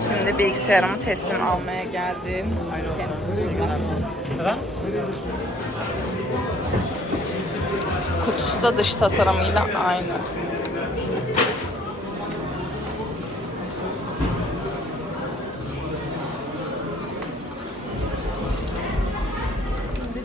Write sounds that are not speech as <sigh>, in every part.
Şimdi bilgisayarımı teslim almaya geldim. Kutusu da dış tasarımıyla aynı.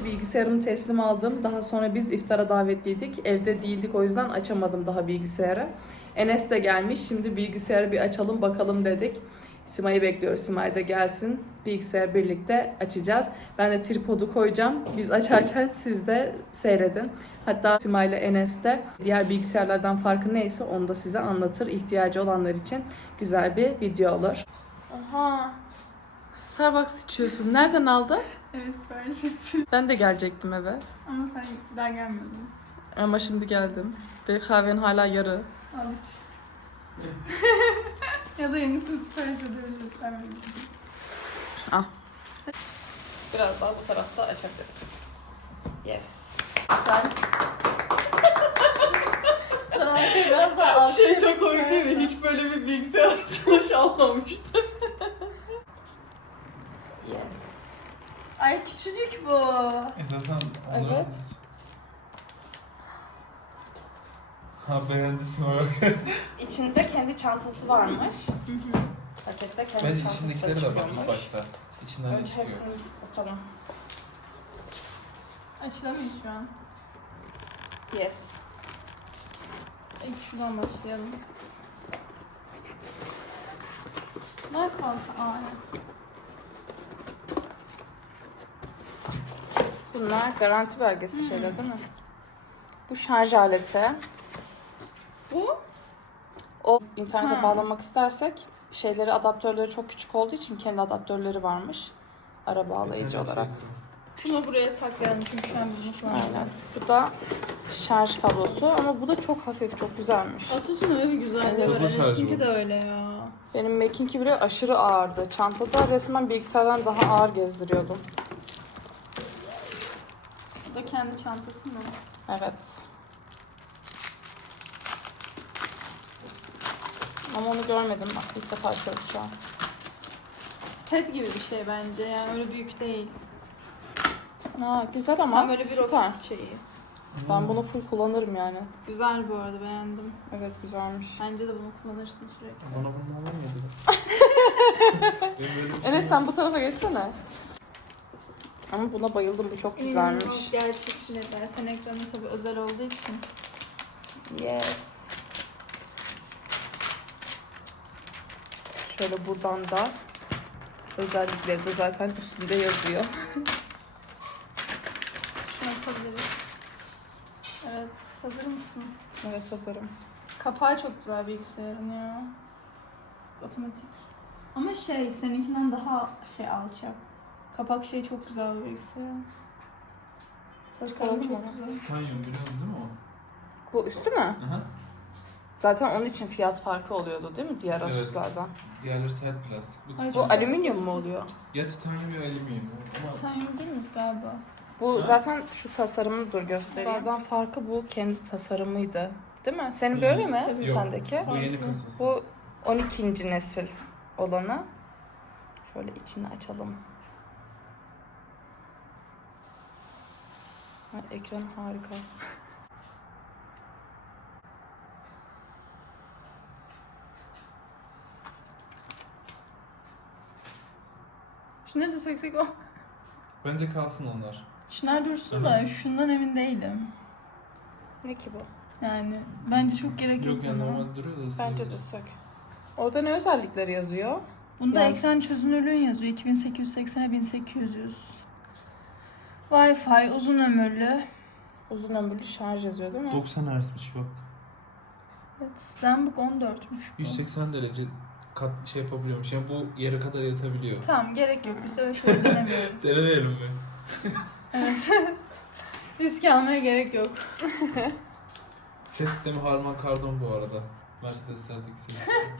Bilgisayarımı teslim aldım. Daha sonra biz iftara davetliydik. Evde değildik o yüzden açamadım daha bilgisayarı. Enes de gelmiş. Şimdi bilgisayarı bir açalım bakalım dedik. Sima'yı bekliyoruz. Simay da gelsin. Bilgisayar birlikte açacağız. Ben de tripodu koyacağım. Biz açarken siz de seyredin. Hatta Simay ile Enes de diğer bilgisayarlardan farkı neyse onu da size anlatır. İhtiyacı olanlar için güzel bir video olur. Oha. Starbucks içiyorsun. Nereden aldın? Evet sipariş ettim. Ben de gelecektim eve. Ama sen daha gelmiyordun. Ama şimdi geldim. Ve kahven hala yarı. Al iç. <laughs> ya da yenisini sipariş edebiliriz. Ben bilmiyorum. Ah. Biraz daha bu tarafta açabiliriz. Yes. Sen <laughs> Biraz daha şey çok komik değil mi? Hiç böyle bir bilgisayar <laughs> açılışı olmamıştı. <laughs> yes. Ay küçücük bu. E zaten olur. Evet. Ha beğendisin bak. İçinde kendi çantası varmış. Pakette kendi Bence çantası içindekilere da de bak ilk çıkıyormuş. başta. İçinden ne Önce çıkıyor? hepsini bakalım. Açılamayız şu an. Yes. İlk şuradan başlayalım. Nerede kaldı? Aa evet. Bunlar garanti belgesi şeyler değil mi? Bu şarj aleti. Bu? O internete Ha. bağlamak istersek şeyleri adaptörleri çok küçük olduğu için kendi adaptörleri varmış. Ara bağlayıcı İnternet olarak. Bunu buraya saklayalım çünkü şu an biz bunu kullanacağız. Bu da şarj kablosu ama bu da çok hafif, çok güzelmiş. Asus'un öyle bir güzelliği Evet. var. Enes'inki bu. de öyle ya. Benim Mac'inki bile aşırı ağırdı. Çantada resmen bilgisayardan daha ağır gezdiriyordum. Bu da kendi çantası mı? Evet. Ama onu görmedim. Bak ilk defa açıyoruz şu an. Pet gibi bir şey bence yani öyle büyük değil. Ha, güzel ama Tam böyle bir süper. ofis şeyi. Ben bunu full kullanırım yani. Güzel bu arada beğendim. Evet güzelmiş. Bence de bunu kullanırsın sürekli. Bana bunu alamıyordu. <laughs> Enes sen bu tarafa geçsene. Ama buna bayıldım. Bu çok güzelmiş. İnanılmaz Gerçekçi netler. Sen ekranı tabii özel olduğu için. Yes. Şöyle buradan da özellikleri de zaten üstünde yazıyor. <laughs> Şunu atabiliriz. Evet. Hazır mısın? Evet hazırım. Kapağı çok güzel bilgisayarın ya. Otomatik. Ama şey seninkinden daha şey alçak. Kapak şey çok güzel bu bilgisayarın. Tasarım çok güzel. Titanium biliyorsun değil mi o? Bu üstü mü? Aha. Zaten onun için fiyat farkı oluyordu değil mi diğer Evet. Asus'lardan? Diğerleri sert plastik. Bu, Ay, Bu alüminyum mu oluyor? Ya titanium ya alüminyum. Ama Titanium değil mi galiba? Bu Ha? zaten şu tasarımını dur göstereyim. Bunlardan farkı bu kendi tasarımıydı. Değil mi? Senin böyle mi? tabii. Yok. Sendeki? bu yeni kasası. Bu 12. nesil olanı. Şöyle içini açalım. Ha, ekran harika. Da söksek o. Bence kalsın onlar. Şunlar dursun da şundan emin değilim. Ne ki bu? Yani bence çok gerek yok, Yok yani buna. normal duruyor da. Bence de sök. Orada ne özellikleri yazıyor? Bunda Yani- ekran çözünürlüğün yazıyor. 2880'e 1800. Wi-Fi uzun ömürlü. Uzun ömürlü şarj yazıyor değil mi? 90 Hz'miş bak. Evet. Zenbook 14'müş bu. 180 derece kat şey yapabiliyormuş. Yani bu yere kadar yatabiliyor. Tamam gerek yok. Biz öyle şeyler denemiyoruz. <laughs> Denemeyelim mi? evet. <laughs> Risk almaya gerek yok. <laughs> Ses sistemi Harman Kardon bu arada. Mercedeslerdeki ses sistemi.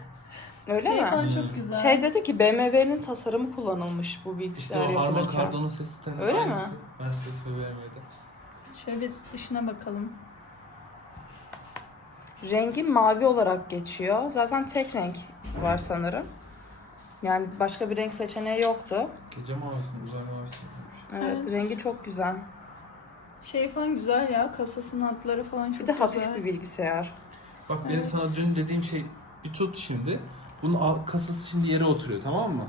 Öyle şey mi? falan çok güzel. Şey dedi ki BMW'nin tasarımı kullanılmış bu İşte bilgisayar o Harman yapılırken. Kardon'un ses sistemi Öyle mi? aynısı. Mercedes ve BMW'de. Şöyle bir dışına bakalım. Rengi mavi olarak geçiyor. Zaten tek renk var sanırım. Yani başka bir renk seçeneği yoktu. Gece mavisini, uzay koymuş. Evet, Evet. rengi çok güzel. Şey falan güzel ya. Kasasının hatları falan çok Bir de güzel. hafif bir bilgisayar. Bak benim Evet. sana dün dediğim şey bir tut şimdi. Bunun kasası şimdi yere oturuyor tamam mı?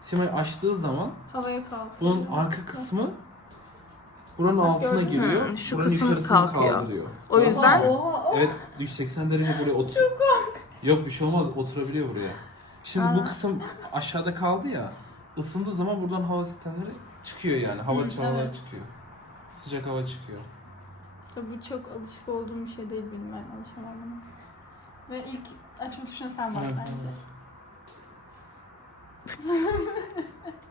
Simay açtığı zaman Havaya kalkıyor. bunun arka kısmı buranın Bak altına gördün mü? giriyor. Hı, şu buranın kısım kalkıyor. kaldırıyor. O yüzden Oha, oha. Evet 180 derece buraya oturuyor. Yok bir şey olmaz oturabiliyor buraya. Şimdi bu kısım aşağıda kaldı ya. ısındığı zaman buradan hava sistemleri çıkıyor yani. Hava Hı, çalılar evet. çıkıyor. Sıcak hava çıkıyor. Tabii bu çok alışık olduğum bir şey değil benim. Ben alışamam buna. Ve ilk açma tuşuna sen bas Evet, bence. evet. <laughs>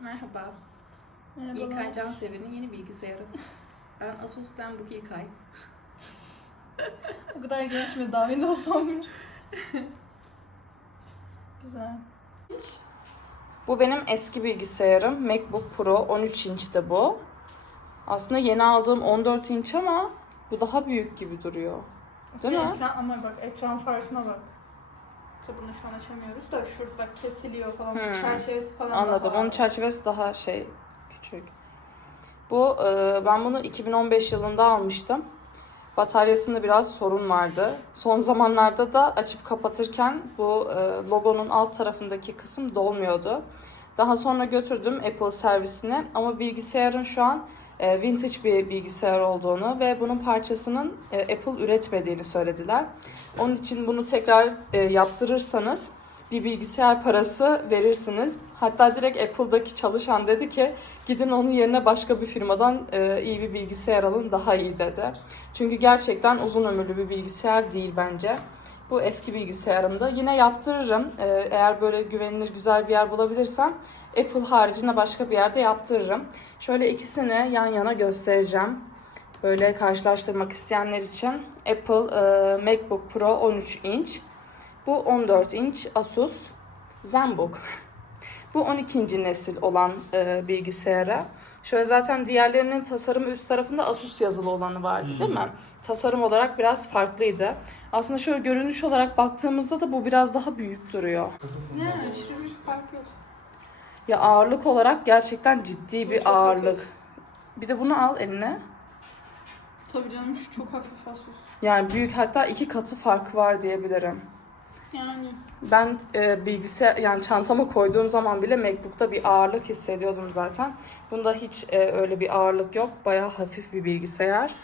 Merhaba. Merhaba. İlkay Cansever'in yeni bilgisayarı. Ben Asus ZenBook İlkay. O kadar gelişmedi daha Windows 11. Güzel. bu benim eski bilgisayarım. MacBook Pro 13 inçte bu. Aslında yeni aldığım 14 inç ama bu daha büyük gibi duruyor. Değil mi? Ekran, ama bak ekran farkına bak. Tabii bunu şu an açamıyoruz da şurada bak kesiliyor falan. Hmm. Çerçevesi falan Anladım. daha Onun çerçevesi daha şey küçük. Bu e, ben bunu 2015 yılında almıştım. Bataryasında biraz sorun vardı. Son zamanlarda da açıp kapatırken bu e, logonun alt tarafındaki kısım dolmuyordu. Daha sonra götürdüm Apple servisine ama bilgisayarın şu an e, vintage bir bilgisayar olduğunu ve bunun parçasının e, Apple üretmediğini söylediler. Onun için bunu tekrar e, yaptırırsanız bir bilgisayar parası verirsiniz. Hatta direkt Apple'daki çalışan dedi ki gidin onun yerine başka bir firmadan e, iyi bir bilgisayar alın daha iyi dedi. Çünkü gerçekten uzun ömürlü bir bilgisayar değil bence. Bu eski bilgisayarımda. Yine yaptırırım. E, eğer böyle güvenilir güzel bir yer bulabilirsem Apple haricinde başka bir yerde yaptırırım. Şöyle ikisini yan yana göstereceğim. Böyle karşılaştırmak isteyenler için Apple e, MacBook Pro 13 inç. Bu 14 inç Asus ZenBook. <laughs> Bu 12. nesil olan e, bilgisayara. Şöyle zaten diğerlerinin tasarımı üst tarafında Asus yazılı olanı vardı değil mi? Tasarım olarak biraz farklıydı. Aslında şöyle görünüş olarak baktığımızda da bu biraz daha büyük duruyor. Ne? da Aşırı bir fark yok. Ya ağırlık olarak gerçekten ciddi bir çok ağırlık. Bir de bunu al eline. Tabii canım şu çok hafif Asus. Yani büyük hatta iki katı fark var diyebilirim. Yani Ben e, bilgisayar yani çantama koyduğum zaman bile MacBook'ta bir ağırlık hissediyordum zaten. Bunda hiç e, öyle bir ağırlık yok. Bayağı hafif bir bilgisayar.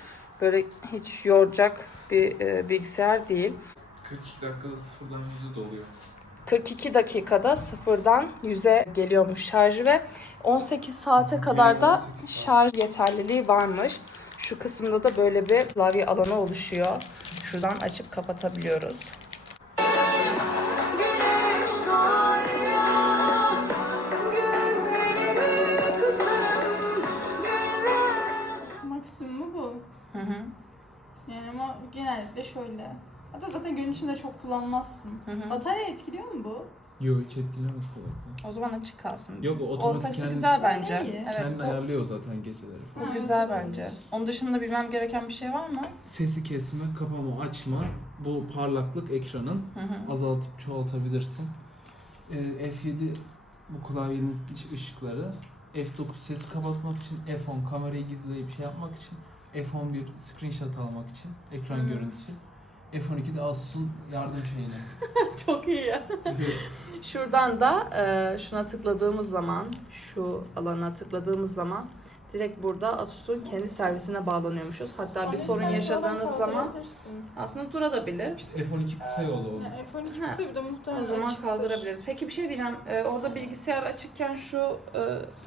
Böyle hiç yoracak bir e, bilgisayar değil. 42 dakikada sıfırdan yüzde doluyor. 42 dakikada sıfırdan 100'e geliyormuş şarjı ve 18 saate kadar da 18 saat. şarj yeterliliği varmış. Şu kısımda da böyle bir klavye alanı oluşuyor. Şuradan açıp kapatabiliyoruz. Genellikle şöyle. Hatta zaten gün içinde çok kullanmazsın. Hı hı. Batarya etkiliyor mu bu? Yok hiç etkilemez kulakta. O zaman açık kalsın. Yok o otomatik Ortası kendi, güzel bence. İyi. Evet, kendini bu, ayarlıyor zaten geceleri falan. bu güzel bence. Onun dışında bilmem gereken bir şey var mı? Sesi kesme, kapama, açma. Bu parlaklık ekranın Hı hı. azaltıp çoğaltabilirsin. Ee, F7 bu klavyenin iç ışıkları. F9 sesi kapatmak için, F10 kamerayı gizleyip şey yapmak için, F11 screenshot almak için ekran Hmm. görüntüsü. F12 de Asus'un yardım şeyini. <laughs> Çok iyi ya. <laughs> Şuradan da e, şuna tıkladığımız zaman, şu alana tıkladığımız zaman direkt burada Asus'un kendi servisine bağlanıyormuşuz. Hatta bir sorun yaşadığınız zaman aslında durabilir. işte F12 kısa yolu oldu. Yani F12 Ha. kısa bir de muhtemelen O zaman açıktır. kaldırabiliriz. Peki bir şey diyeceğim. E, orada bilgisayar açıkken şu e,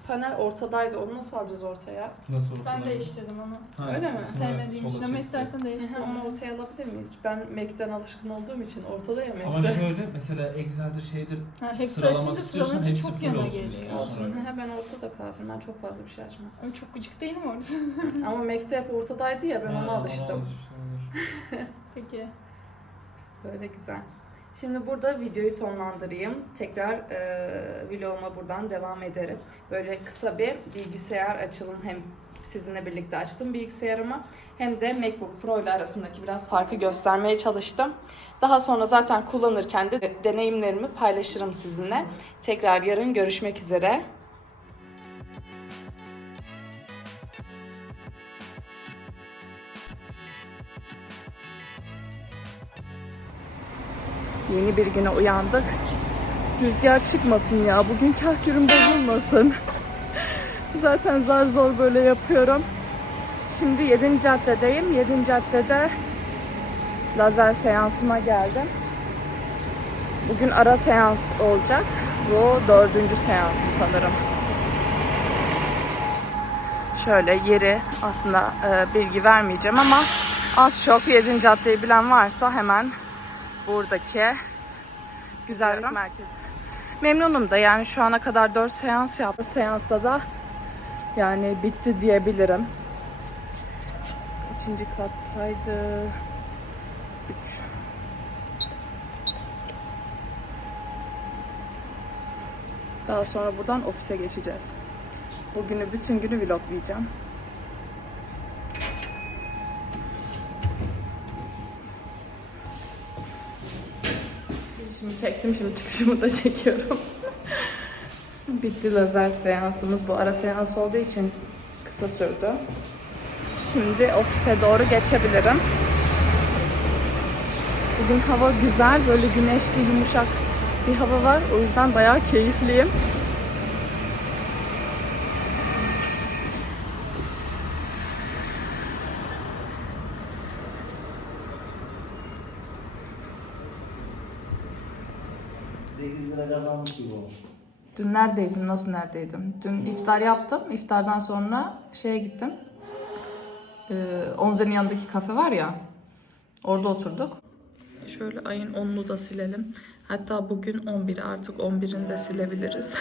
panel ortadaydı. Onu nasıl alacağız ortaya? Nasıl Ben ortadan? değiştirdim onu. Ha, Öyle mi? Sevmediğim sola için ama çekti. istersen değiştir. Onu ortaya alabilir miyiz? Ben Mac'ten alışkın olduğum için ortada ya Ama şöyle mesela Excel'dir şeydir Ha, hepsi Sıralamak açınca istiyorsan sıralanınca hepsi çok full yana olsun geliyor. istiyorsun. Ha, ben ortada kalsın. Ben çok fazla bir şey açmam. Ama çok gıcık değilim orada. <laughs> Ama Mac'te hep ortadaydı ya ben ona alıştım. <laughs> Peki. Böyle güzel. Şimdi burada videoyu sonlandırayım. Tekrar e, vloguma buradan devam ederim. Böyle kısa bir bilgisayar açılım hem sizinle birlikte açtım bilgisayarımı. Hem de MacBook Pro ile arasındaki biraz farkı göstermeye çalıştım. Daha sonra zaten kullanırken de deneyimlerimi paylaşırım sizinle. Tekrar yarın görüşmek üzere. Yeni bir güne uyandık. Rüzgar çıkmasın ya. Bugün kahkürüm bozulmasın. <laughs> Zaten zar zor böyle yapıyorum. Şimdi 7. caddedeyim. 7. caddede lazer seansıma geldim. Bugün ara seans olacak. Bu dördüncü seansım sanırım. Şöyle yeri aslında e, bilgi vermeyeceğim ama az çok 7. caddeyi bilen varsa hemen buradaki güzellik merkezi. Memnunum da yani şu ana kadar 4 seans yaptım. Seansta da yani bitti diyebilirim. Kaçıncı kattaydı? 3. Daha sonra buradan ofise geçeceğiz. Bugünü bütün günü vloglayacağım. Şimdi çektim, şimdi çıkışımı da çekiyorum. Bitti lazer seansımız. Bu ara seans olduğu için kısa sürdü. Şimdi ofise doğru geçebilirim. Bugün hava güzel, böyle güneşli, yumuşak bir hava var. O yüzden bayağı keyifliyim. Kazanmış gibi olmuş. Dün neredeydin? Nasıl neredeydim? Dün iftar yaptım. İftardan sonra şeye gittim. Ee, Onzen'in yanındaki kafe var ya. Orada oturduk. Şöyle ayın 10'unu da silelim. Hatta bugün 11 artık 11'ini de silebiliriz.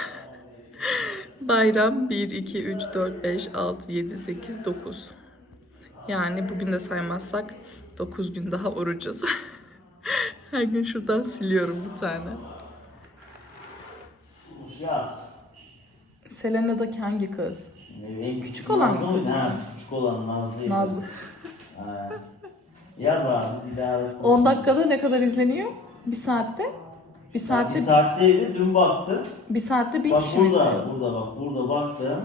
<laughs> Bayram 1, 2, 3, 4, 5, 6, 7, 8, 9. Yani bugün de saymazsak 9 gün daha orucuz. <laughs> Her gün şuradan siliyorum bir tane. Yaz. Selena'daki hangi kız? Bileyim, Küçük olan Nazlı kız mı? Ha, küçük olan Nazlı'ydı. Nazlı. Ha. Yaz abi daha. 10 dakikada ne kadar izleniyor? Bir saatte? Bir saatte Bir saatteydi dün baktım. bir saatte bir Bak kişi mi burada, izliyor? burada bak burada baktım.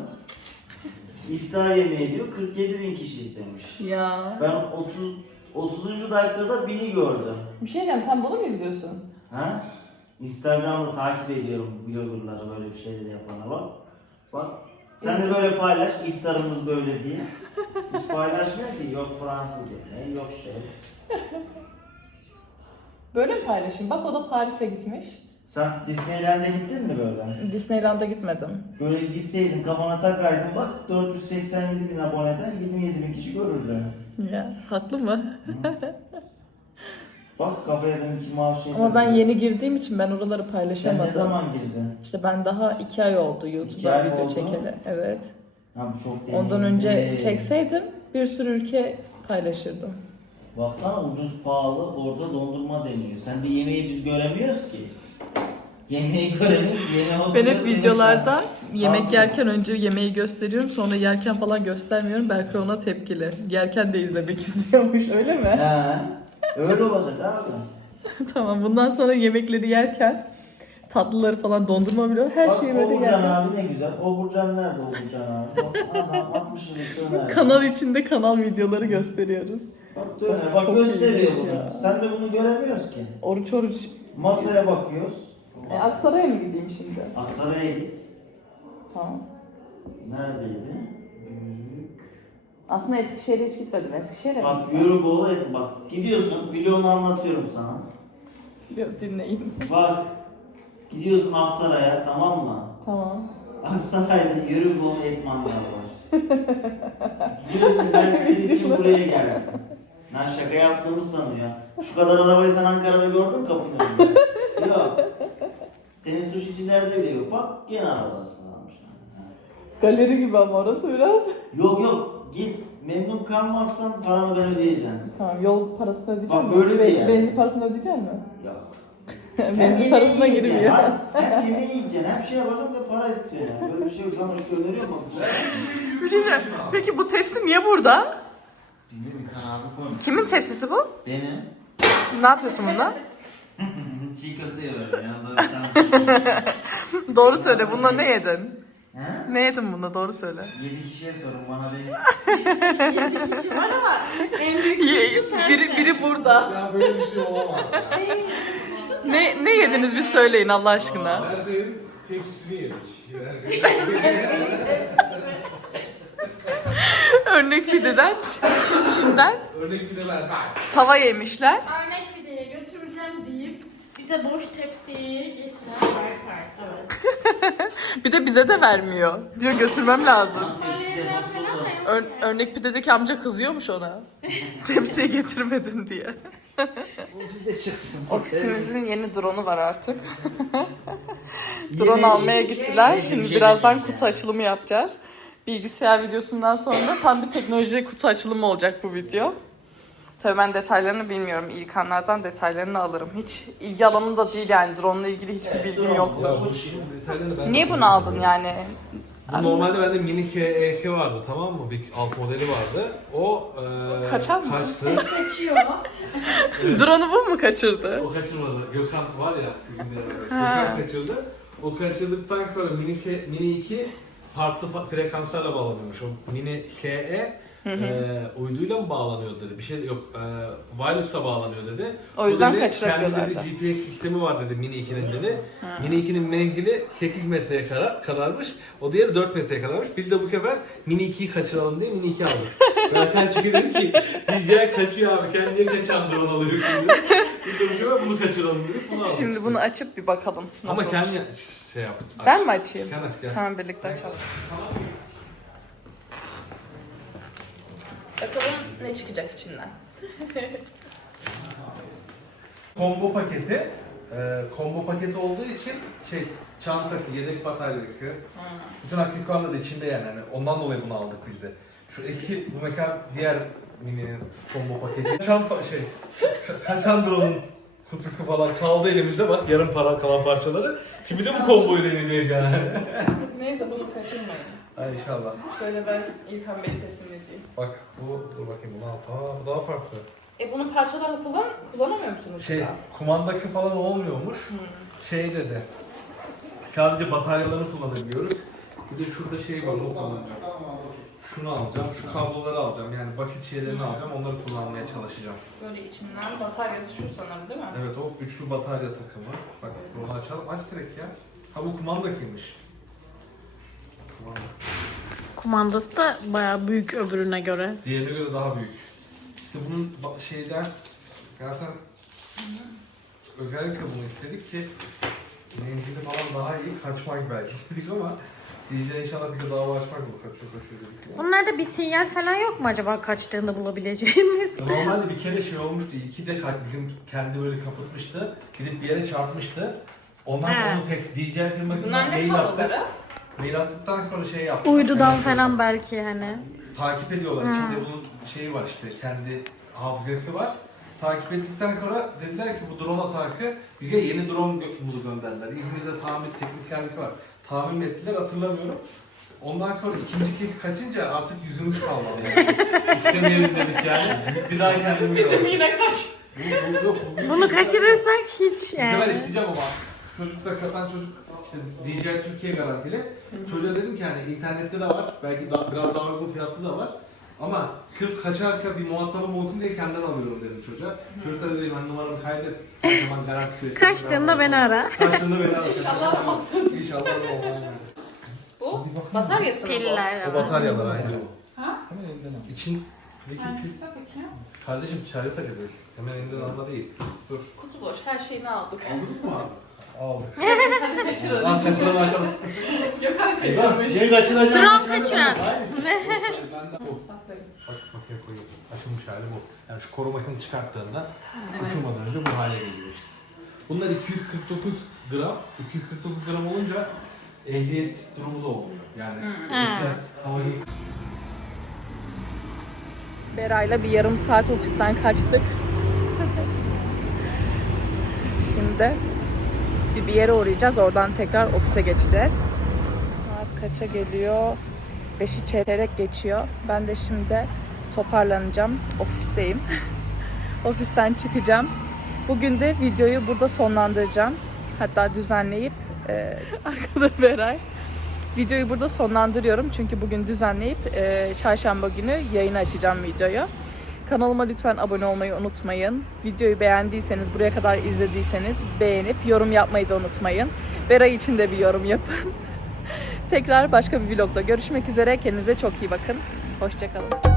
İftar yemeği diyor 47 bin kişi izlemiş. Ya. Ben 30 30. dakikada bini gördüm. Bir şey diyeceğim sen bunu mu izliyorsun? Ha? Instagram'da takip ediyorum vloggerları böyle bir şeyler yapana bak. Bak. Sen de böyle paylaş iftarımız böyle diye. Hiç paylaşmıyor ki yok Fransız yemeği yok şey. Böyle mi paylaşayım? Bak o da Paris'e gitmiş. Sen Disneyland'e gittin mi böyle? Disneyland'a gitmedim. Böyle gitseydin kafana takaydın bak 487 bin aboneden 27 bin kişi görürdü. Ya haklı mı? Bak kafaya Mickey Mouse şey Ama ben takıyor. yeni girdiğim için ben oraları Sen ne paylaşamadım. zaman girdin? İşte ben daha iki ay oldu İki YouTube'a ay video oldu. çekeli. Evet. Ha bu çok Ondan deneyimli. önce çekseydim bir sürü ülke paylaşırdım. Baksana ucuz pahalı orada dondurma deniyor. Sen de yemeği biz göremiyoruz ki. Yemeği göremiyoruz. Yemeğe Ben hep yemek videolarda yemek yerken önce yemeği gösteriyorum sonra yerken falan göstermiyorum. Berkay ona tepkili. Yerken de izlemek <laughs> istiyormuş öyle mi? He. Öyle olacak abi. <laughs> tamam bundan sonra yemekleri yerken tatlıları falan dondurma biliyor. Her Bak şeyi böyle Oburcan yerken. abi ne güzel. Oburcan nerede Oburcan abi? Bak adam 60 yıllık. Kanal içinde kanal videoları gösteriyoruz. Bak döner. Of, Bak çok gösteriyor iyiymiş bunu. ya. Sen de bunu göremiyoruz ki. Oruç oruç. Masaya bakıyoruz. E, Aksaray'a mı gideyim şimdi? Aksaray'a git. Tamam. Neredeydi? Aslında Eskişehir'e hiç gitmedim. Eskişehir'e mi Bak gitsem? yürü et. Bak gidiyorsun. Vlogunu anlatıyorum sana. Yok, dinleyin. Bak. Gidiyorsun Aksaray'a tamam mı? Tamam. Aksaray'da yürü bol etmanlar var. Gidiyorsun ben <laughs> senin için buraya geldim. Lan şaka yaptığımı sanıyor. Şu kadar arabayı sen Ankara'da gördün mü kapının önünde? yok. Senin sushicilerde bile yok. Bak gene arabasını almışlar. Galeri gibi ama orası biraz. Yok yok git. Memnun kalmazsan paranı ben ödeyeceğim. Tamam yol parasını ödeyecek Bak misin? böyle bir yer. Benzin parasını ödeyecek misin? Yok. <laughs> Benzin parasına girmiyor. Hem, hem yemeği yiyeceksin hem şey yapacaksın da para istiyor yani. Böyle bir şey yok. Sana işte öneriyor mu? Bir şey diyeceğim. Peki bu tepsi niye burada? Bilmiyorum bir tane abi koymuş. Kimin tepsisi bu? Benim. Ne yapıyorsun bunda? <laughs> Çiğ köfte yiyorum ya. <laughs> Doğru söyle. Bunda ne yedin? He? Ne yedin bunda? Doğru söyle. Yedi kişiye sorun bana değil. <laughs> Yedi kişi var ama en büyük Ye- suçlu sen. biri, biri burada. Ya böyle bir şey olamaz <laughs> ya. Ne, ne yediniz bir söyleyin Allah aşkına. Berkay'ın tepsisini yemiş. Örnek pideden, Çin Çin'den Örnek bir de tava yemişler. Deyip bize boş tepsiyi getiren Berkay. Evet. <laughs> Bir de bize de vermiyor. Diyor götürmem lazım. Söyleyeceğim falan da yok. Ör- örnek pidedeki amca kızıyormuş ona. <laughs> Tepsiyi getirmedin diye. Ofiste çıksın. Ofisimizin yeni drone'u var artık. <laughs> Drone almaya yeni- gittiler. Şimdi birazdan kutu açılımı yapacağız. Bilgisayar videosundan sonra tam bir teknoloji kutu açılımı olacak bu video. Tabii ben detaylarını bilmiyorum. İlkanlardan detaylarını alırım. Hiç ilgi alanım da değil yani. Drone ile ilgili hiçbir Evet, bilgim drone. yoktur. Ya bu işin detaylarını ben Niye bunu aldın yani? Bu normalde bende mini KE'si vardı tamam mı? Bir alt modeli vardı. O e, Kaçan mı? kaçtı. <laughs> Kaçıyor. Drone'u bu mu kaçırdı? o kaçırmadı. Gökhan var ya bizim de Ha. Gökhan kaçırdı. O kaçırdıktan sonra mini, K- mini 2 farklı fa- frekanslarla bağlanıyormuş. O mini KE e, uyduyla mı bağlanıyor dedi. Bir şey yok. E, wireless'la bağlanıyor dedi. O yüzden dedi, kaçırabiliyorlardı. Kendi dedi, GPS sistemi var dedi Mini 2'nin dedi. Mini 2'nin menzili 8 metreye kadar, kadarmış. O diğeri 4 metreye kadarmış. Biz de bu sefer Mini 2'yi kaçıralım diye Mini 2 aldık. Zaten çünkü dedi ki DJI kaçıyor abi sen niye kaçan drone alıyorsun dedi. Biz de bu sefer bunu kaçıralım dedik bunu aldık. Şimdi bunu açıp bir bakalım. Ama Nasıl sen olmuş. şey yap. aç. Ben mi açayım? Sen aç gel. Tamam birlikte açalım. Bakalım ne çıkacak içinden. <laughs> Combo paketi. E, combo paketi olduğu için şey çantası, yedek bataryası, bütün aksesuarlar da içinde yani. Hani ondan dolayı bunu aldık biz de. Şu eski, bu mesela diğer mininin combo paketi. <laughs> Çanta şey, ka- kaçan drone'un kutusu falan kaldı elimizde bak yarım para kalan parçaları. Şimdi de bu komboyu deneyeceğiz yani. Neyse bunu kaçırmayın. Ay inşallah. Şöyle ben İlkan Bey'i teslim edeyim. Bak bu, dur bakayım bunu al. Aa bu daha farklı. E bunu parçalarla kullan kullanamıyor musunuz? Şey, kumandası falan olmuyormuş. Şey dedi. Sadece bataryaları kullanabiliyoruz. Bir de şurada şey var, onu kullanacağım. Şunu alacağım, şu kabloları alacağım. Yani basit şeylerini alacağım, onları kullanmaya çalışacağım. Böyle içinden bataryası şu sanırım değil mi? Evet, o üçlü batarya takımı. Bak, bunu açalım. Aç direkt ya. Ha bu kumandasıymış. Kumanda. Kumandası da bayağı büyük öbürüne göre. Diğerine göre daha büyük. İşte bunun ba- şeyden zaten özellikle bunu istedik ki menzili falan daha iyi kaçmaz belki dedik ama DJ inşallah bize dava açmak bu kaçıyor kaçıyor dedik. Bunlarda bir sinyal falan yok mu acaba kaçtığında bulabileceğimiz? Ya Normalde bir kere şey olmuştu, iki de bizim kendi böyle kapatmıştı, gidip bir yere çarpmıştı. Ondan sonra He. onu test, DJ firmasından Bunlar ne mail? Mail attıktan sonra şey yaptık. Uydudan Hemen falan belki hani. takip ediyorlar. Ha. İçinde bunun şeyi var işte kendi hafızası var. Takip ettikten sonra dediler ki bu drone hatası bize yeni drone gö- bunu gönderdiler. İzmir'de tamir teknik servisi var. Tamir mi ettiler hatırlamıyorum. Ondan sonra ikinci kez kaçınca artık yüzümüz kalmadı yani. <laughs> İstemeyelim dedik yani. Bir daha kendimiz Bizim yine kaç. Bu, bu, yok, bu, Bunu kaçırırsak hiç yani. isteyeceğim ama çocukta satan çocuk işte DJI Türkiye garantili. Çocuğa dedim ki hani internette de var. Belki daha, biraz daha uygun fiyatlı da var. Ama sırf kaçarsa bir muhatabım olsun diye senden alıyorum dedim çocuğa. Çocuk da dedi ben numaramı kaydet. O zaman garanti süresi. Kaçtığında beni ara. Kaçtığında beni ara. İnşallah aramazsın. İnşallah aramam. Bu bataryası mı bu? Piller O var. bataryalar aynı. Ha? İçin Peki, Hangisi bakayım? kardeşim çare takacağız. Hemen elinden alma değil. Dur. Kutu boş. Her şeyini aldık. Aldınız mı abi? Aldık. <laughs> Hadi kaçıralım. Lan kaçıran bakalım. Gökhan kaçırmış. Beni kaçıracağım. Drone kaçıran. Bak masaya koyuyorum. Açılmış hali bu. Yani şu korumasını çıkarttığında uçurmadan önce bu hale geliyor işte. Bunlar 249 gram. 249 gram olunca ehliyet durumu da olmuyor. Yani Ha. işte havacılık Beray'la bir yarım saat ofisten kaçtık. <laughs> Şimdi Bir, bir yere uğrayacağız. Oradan tekrar ofise geçeceğiz. Saat kaça geliyor? 5'i çeyrek geçiyor. Ben de şimdi toparlanacağım. Ofisteyim. <laughs> Ofisten çıkacağım. Bugün de videoyu burada sonlandıracağım. Hatta düzenleyip e, <laughs> arkada Beray. Videoyu burada sonlandırıyorum çünkü bugün düzenleyip e, çarşamba günü yayını açacağım videoyu. Kanalıma lütfen abone olmayı unutmayın. Videoyu beğendiyseniz, buraya kadar izlediyseniz beğenip yorum yapmayı da unutmayın. Beray için de bir yorum yapın. <laughs> Tekrar başka bir vlogda görüşmek üzere. Kendinize çok iyi bakın. Hoşçakalın.